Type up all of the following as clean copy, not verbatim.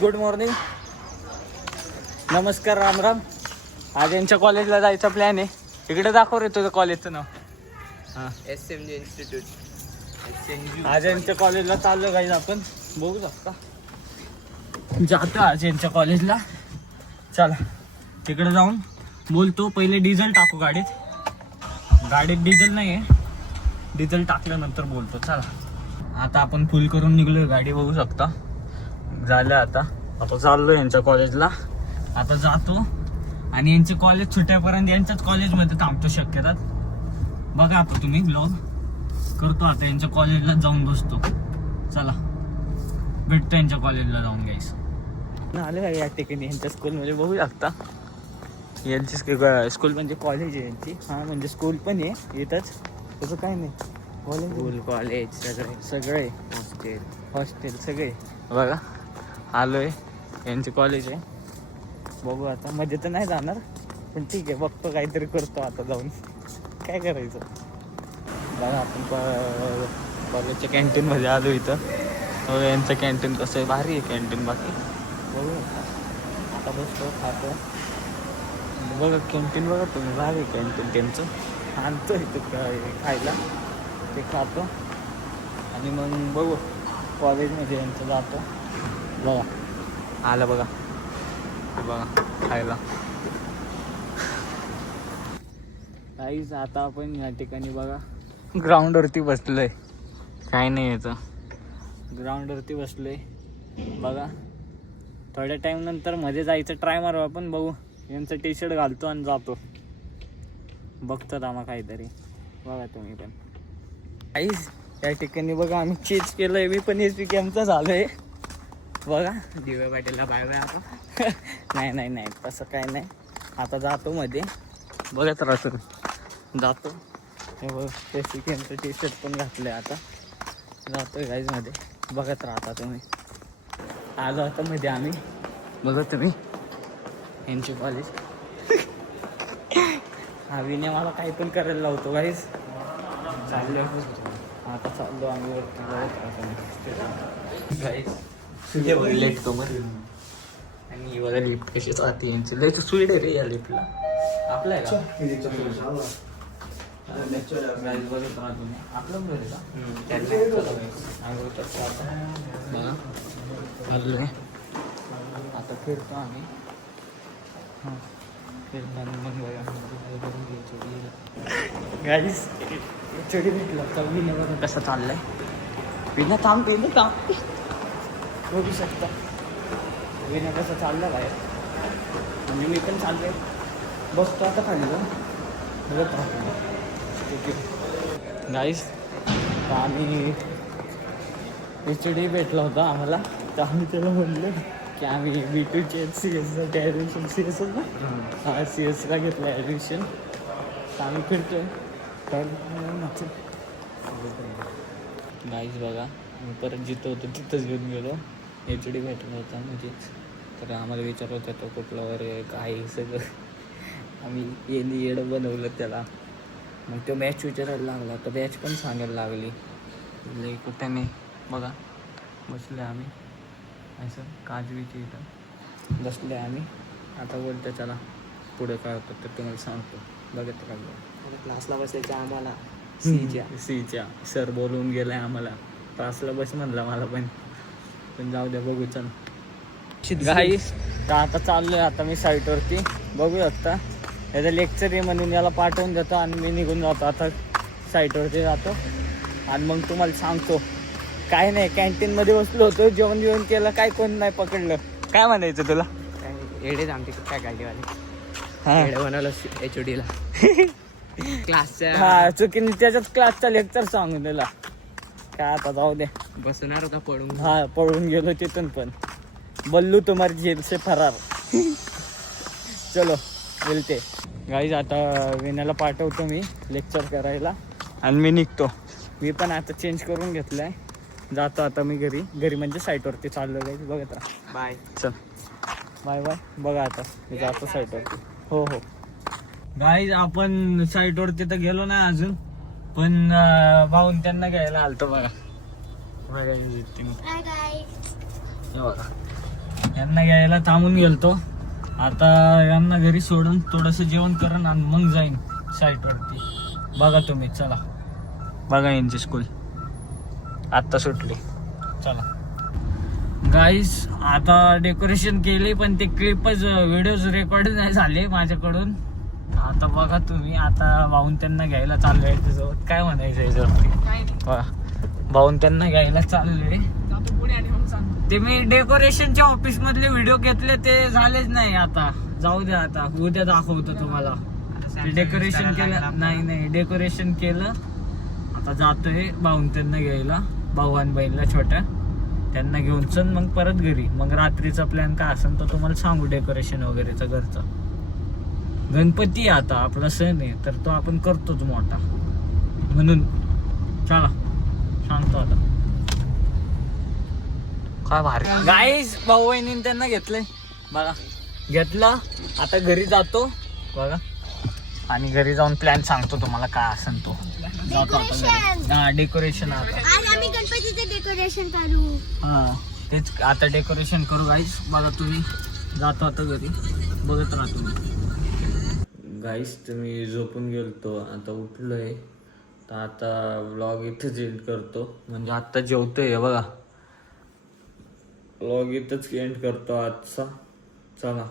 Good morning, नमस्कार, राम राम. आज यांच्या कॉलेजला जायचा प्लॅन आहे. इकडे दाखव रे तुझं कॉलेजचं नाव. हां, SMG इन्स्टिट्यूट. आज यांच्या कॉलेजला चाललो गाईज आपण. बघू शकता जातो आज यांच्या कॉलेजला. चला तिकडे जाऊन बोलतो. पहिले डिझेल टाकू गाडीत. गाडीत डिझेल नाही आहे, डिझेल टाकल्यानंतर बोलतो. चला आता आपण फुल करून निघलोय गाडी. बघू शकता झालं. आता चाललो यांच्या कॉलेजला. आता जातो आणि यांचे कॉलेज सुट्यापर्यंत यांच्याच कॉलेजमध्ये थांबतो शक्यतात. बघा आता तुम्ही ब्लॉग करतो. आता यांच्या कॉलेजला जाऊन बसतो. चला भेटतो यांच्या कॉलेजला जाऊन गाईस. आले का या ठिकाणी यांच्या स्कूलमध्ये. बघू शकता यांची स्कूल म्हणजे कॉलेज आहे यांची. हां म्हणजे स्कूल पण आहे इथंच, तसं काय नाही. कॉलेज स्कूल कॉलेज सगळे हॉस्टेल सगळे. बघा आलोय यांचे कॉलेज आहे. बघू आता मध्ये तर नाही जाणार, पण ठीक आहे बघतो काहीतरी करतो आता जाऊन. काय करायचं बघा. आपण कॉलेजच्या कॅन्टीनमध्ये आलो इथं. यांचं कॅन्टीन कसं आहे, भारी आहे कॅन्टीन. बाकी बघू आता बसतो खातो. बघा कॅन्टीन बघा तुम्ही, भारी आहे कॅन्टीन त्यांचं. आणतो इथं खायला, ते खातो आणि मग बघू कॉलेजमध्ये यांचं जातो. बघा आलं बघा, बघा खायला. काहीच आता आपण या ठिकाणी बघा ग्राउंडवरती बसलोय. काय नाही याचं, ग्राउंडवरती बसलोय बघा. थोड्या टाईम नंतर मध्ये जायचं ट्राय मारू आपण. बघू यांचं टी शर्ट घालतो आणि जातो. बघतात आम्हा काहीतरी. बघा तुम्ही पण काहीच या ठिकाणी बघा आम्ही चेंज केलंय. मी पण SPKMचा झालोय बघा. DY पाटीलला बाय बाय आता. नाही तसं काय नाही. आता जातो मध्ये, बघत राहतो जातो. हे बघ SPKMचं टी शर्ट पण घातलंय. आता जातोय गाईज मध्ये, बघत राहता तुम्ही. आलो आता मध्ये आम्ही. बघा तुम्ही यांचे कॉलेज. हवीने मला काही पण करायला लावतो गाईज. चाललो आता, चाललो आम्ही वरती. बघत राहतो गाईज लेट तो मग. आणि बघा लिफ्ट कशी राहते यांची. लय स्पीड आहे रे या लिफ्टला. आपलं आहे का बघत राहतो मी. आपलं घर आहे का. आता फिरतो आम्ही. हां फिरताना मग गाईस चढी भेटला तर विना बघा कसं चाललंय. विना थांब बघू शकता विना कसं चाललं बाहेर. म्हणजे मी पण चाललोय, बसतो आता खाली जाऊन बघत राहतो. गाईस आम्ही HD भेटला होता आम्हाला, तर आम्ही त्याला म्हणलं की आम्ही B2चे CS ॲडमिशन. CS ना. हां CSला घेतलं ॲडमिशन. तर आम्ही फिरतोय. गाईज बघा मी परत जिथं होतो तिथंच घेऊन गेलो. HD भेटला होता म्हणजे. तर आम्हाला विचारत होतं कुठलं वगैरे काय सगळं. आम्ही येडं बनवलं त्याला. मग तो मॅच विचारायला लागला, तर मॅच पण सांगायला लागली. लई कुठे नाही. बघा बसले आम्ही असं काजवीच्या इथं बसले आम्ही. आता बोलतो चला पुढे काय होतं तर तुम्हाला सांगतो. बघत राहिलो. क्लासला बसायचं आम्हाला सीच्या सर बोलवून गेलाय आम्हाला. क्लासला बस म्हणला मला पण जाऊ द्या बघू. चल गाईस तर आता चाललोय. आता मी साईटवरती बघू शकता. याचं लेक्चर आहे म्हणून याला पाठवून देतो आणि मी निघून जातो. आता साईटवरती जातो आणि मग तुम्हाला सांगतो. काय नाही कॅन्टीनमध्ये बसलो होतो, जेवण केलं, काय कोण नाही पकडलं. काय म्हणायचं तुला. एडेच आमचे काय गाडीवाले हां एडे बनवलं HODला क्लासच्या. हा चुकीने त्याच्याच क्लासचा लेक्चर सांगून दिला. काय आता जाऊ दे. बसणार होता पडून. हा पळून गेलो तिथून पण. बल्लू तुम्हारी जेल से फरार. चलो मिळते गाईज. आता विनाला पाठवतो मी लेक्चर करायला आणि मी निघतो. मी पण आता चेंज करून घेतलंय. जातो आता मी घरी म्हणजे साईटवरती चाललो गाईज. बघत राहा. बाय. चल बाय बाय. बघा आता मी जातो साईटवरती. हो गाईज आपण साईटवरती तर गेलो नाही अजून, पण भाऊन त्यांना घ्यायला आलतो. बघा बघा यांना घ्यायला थांबून गेलतो. आता यांना घरी सोडून थोडंसं जेवण करण आणि मग जाईन साईटवरती. बघा तुम्ही, चला बघा यांची स्कूल आत्ता सुटली. चला गाईस, आता डेकोरेशन केले पण ते क्लिपच व्हिडिओज रेकॉर्ड नाही झाले माझ्याकडून. आता बघा तुम्ही, आता भाऊन त्यांना घ्यायला चाललोय. त्याच्यासोबत काय म्हणायचं याच्यावरती? भाऊन त्यांना घ्यायला चाललोय. ते मी डेकोरेशनच्या ऑफिस मधले व्हिडिओ घेतले ते झालेच नाही. आता जाऊ द्या, आता उद्या दाखवतो तुम्हाला. डेकोरेशन केलं नाही, डेकोरेशन केलं. आता जातोय भाऊन त्यांना घ्यायला, भाऊ आणि बहिणीला छोट्या, त्यांना घेऊन चल मग परत घरी. मग रात्रीचा प्लॅन काय असेल तर तुम्हाला सांगू, डेकोरेशन वगैरेचा घरचा. गणपती आता आपला सण आहे तर तो आपण करतोच मोठा, म्हणून चला सांगतो आता. काय भारी गाईस, भाऊ बहिणीने त्यांना घेतलंय बघा, घेतलं. आता घरी जातो बघा, आणि घरी जाऊन प्लॅन सांगतो तुम्हाला काय असेल तो. जातो आता घरी. हा, डेकोरेशन आता आज आम्ही गणपतीचे डेकोरेशन करू. हा तेच, आता डेकोरेशन करू गाईस. बघा तुम्ही, जातो आता घरी, बघत राहा तुम्ही. गाईस, तुम्ही झोपून गेलतो, आता उठलोय. तर आता व्लॉग इथंच एंड करतो, म्हणजे आत्ता जेवतोय बघा. व्लॉग इथंच एंड करतो आजचा. चला,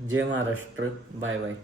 जय महाराष्ट्र, बाय बाय.